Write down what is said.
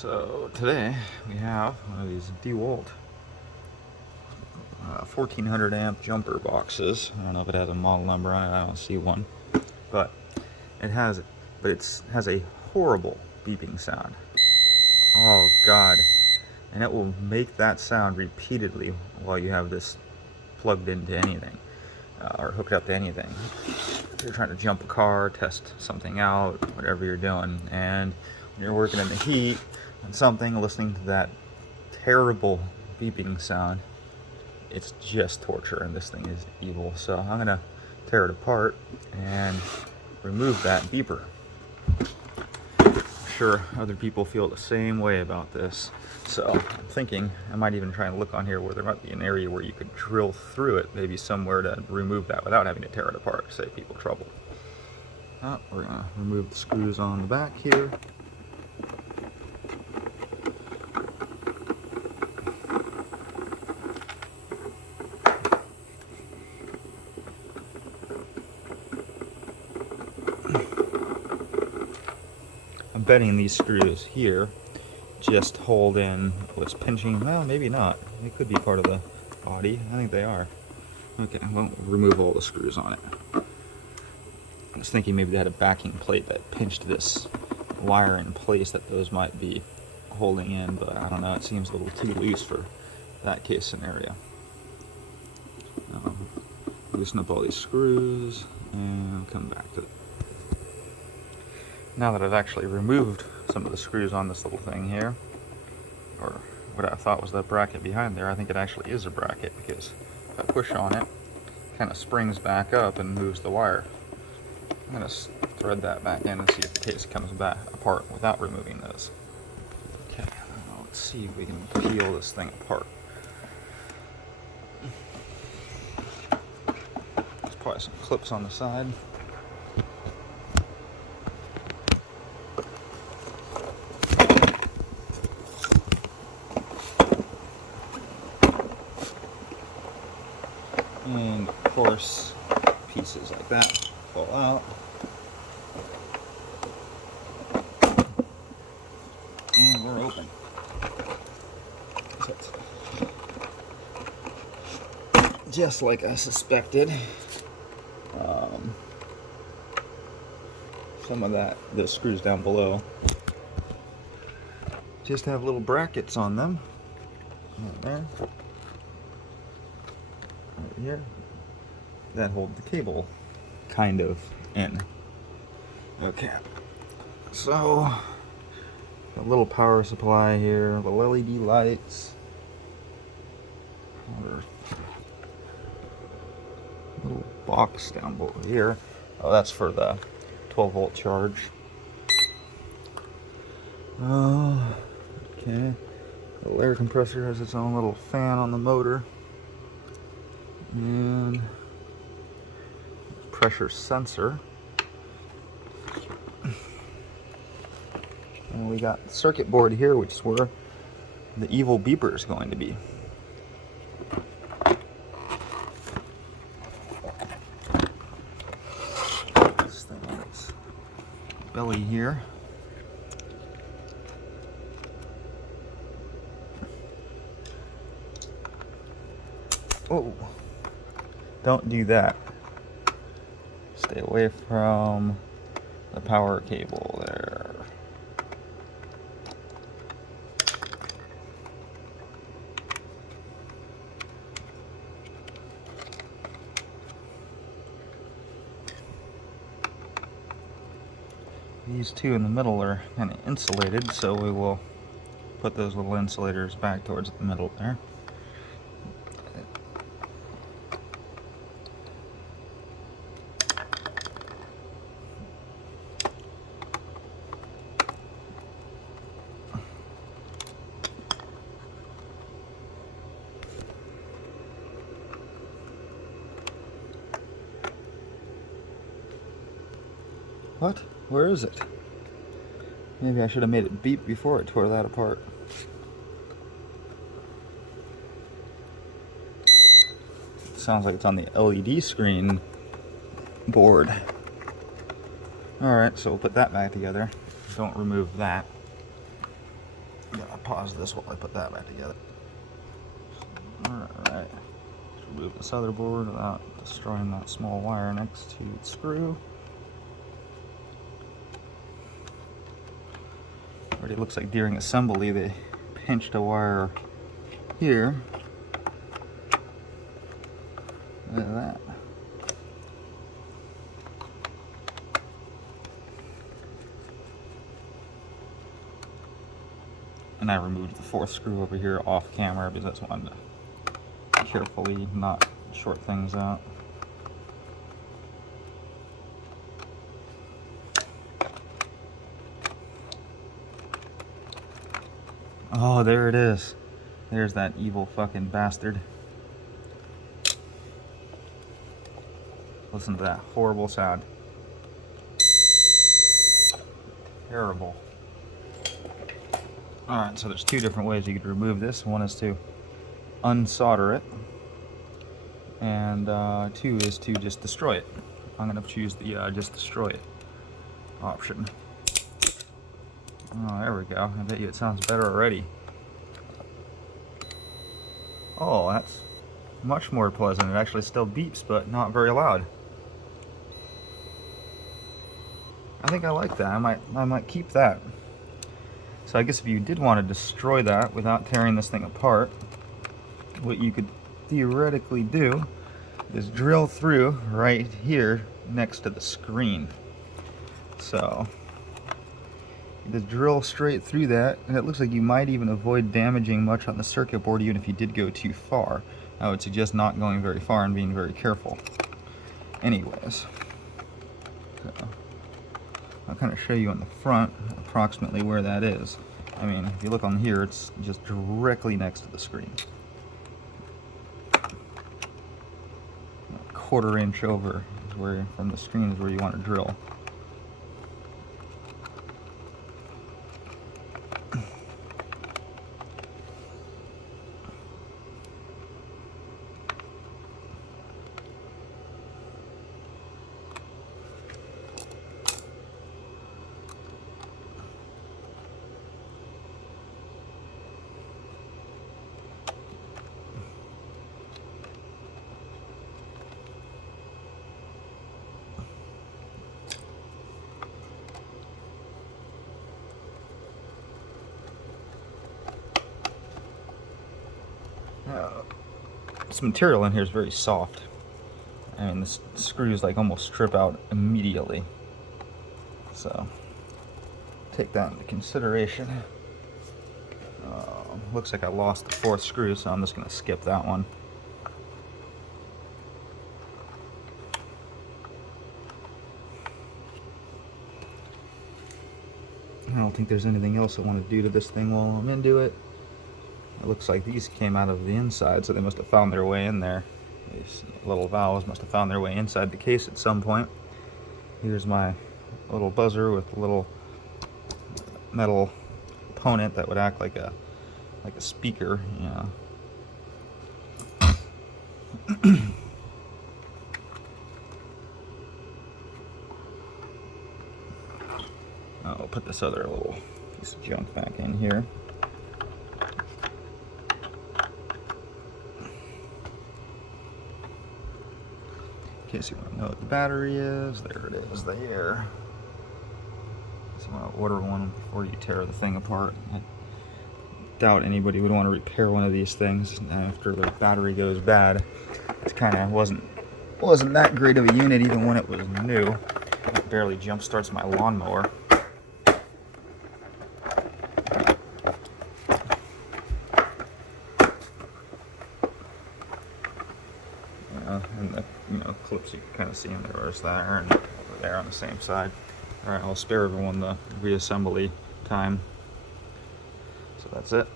So today we have one of these DeWalt 1400 amp jumper boxes. I don't know if it has a model number on it. I don't see one, but it has a horrible beeping sound. Oh God! And it will make that sound repeatedly while you have this plugged into anything or hooked up to anything. If you're trying to jump a car, test something out, whatever you're doing, and when you're working in the heat on something, listening to that terrible beeping sound, it's just torture, and this thing is evil. So I'm gonna tear it apart and remove that beeper. I'm sure other people feel the same way about this. So I'm thinking I might even try and look on here where there might be an area where you could drill through it, maybe somewhere to remove that without having to tear it apart to save people trouble. We're gonna remove the screws on the back here. I'm betting these screws here just hold in what's pinching. Well, maybe not. It could be part of the body. I think they are. Okay, we'll remove all the screws on it. I was thinking maybe they had a backing plate that pinched this wire in place that those might be holding in, but I don't know. It seems a little too loose for that case scenario. Loosen up all these screws and come back to it. Now that I've actually removed some of the screws on this little thing here, or what I thought was that bracket behind there, I think it actually is a bracket, because if I push on it, it kind of springs back up and moves the wire. I'm going to thread that back in and see if the case comes back apart without removing those. Okay, let's see if we can peel this thing apart. There's probably some clips on the side. And of course, pieces like that fall out. And we're open. Just like I suspected. Some of the screws down below just have little brackets on them. Right there. Right here. That hold the cable kind of in. Okay. So a little power supply here, the LED lights. Little box down below here. Oh, that's for the 12-volt charge. Okay. The air compressor has its own little fan on the motor. And pressure sensor. And we got the circuit board here, which is where the evil beeper is going to be. This thing on its belly here. Oh, don't do that. Stay away from the power cable there. These two in the middle are kind of insulated, so we will put those little insulators back towards the middle there. What? Where is it? Maybe I should have made it beep before it tore that apart. Sounds like it's on the LED screen board. Alright, so we'll put that back together. Don't remove that. I'm gonna pause this while I put that back together. Alright. Remove this other board without destroying that small wire next to the screw. Already looks like during assembly they pinched a wire here. Look at that. And I removed the fourth screw over here off camera because I just wanted to carefully not short things out. Oh, there it is. There's that evil fucking bastard. Listen to that horrible sound. Terrible. Alright, so there's two different ways you could remove this. One is to unsolder it, and two is to just destroy it. I'm going to choose the just destroy it option. Oh, there we go. I bet you it sounds better already. Oh, that's much more pleasant. It actually still beeps, but not very loud. I think I like that. I might keep that. So I guess if you did want to destroy that without tearing this thing apart, what you could theoretically do is drill through right here next to the screen. So you just drill straight through that, and it looks like you might even avoid damaging much on the circuit board even if you did go too far. I would suggest not going very far and being very careful. Anyways, so I'll kind of show you on the front approximately where that is. I mean, if you look on here, it's just directly next to the screen. A quarter inch over is where, from the screen, is where you want to drill. This material in here is very soft. I mean, the screws like almost strip out immediately. So take that into consideration. Looks like I lost the fourth screw, so I'm just going to skip that one. I don't think there's anything else I want to do to this thing while I'm into it. It looks like these came out of the inside, so they must have found their way in there. These little valves must have found their way inside the case at some point. Here's my little buzzer with a little metal component that would act like a speaker, you know. I'll put this other little piece of junk back in here. In case you want to know what the battery is, there it is there. So you want to order one before you tear the thing apart. I doubt anybody would want to repair one of these things after the battery goes bad. It kind of wasn't that great of a unit even when it was new. It barely jump starts my lawnmower. And the clips you can kind of see them there, and over there on the same side. All right, I'll spare everyone the reassembly time. So that's it.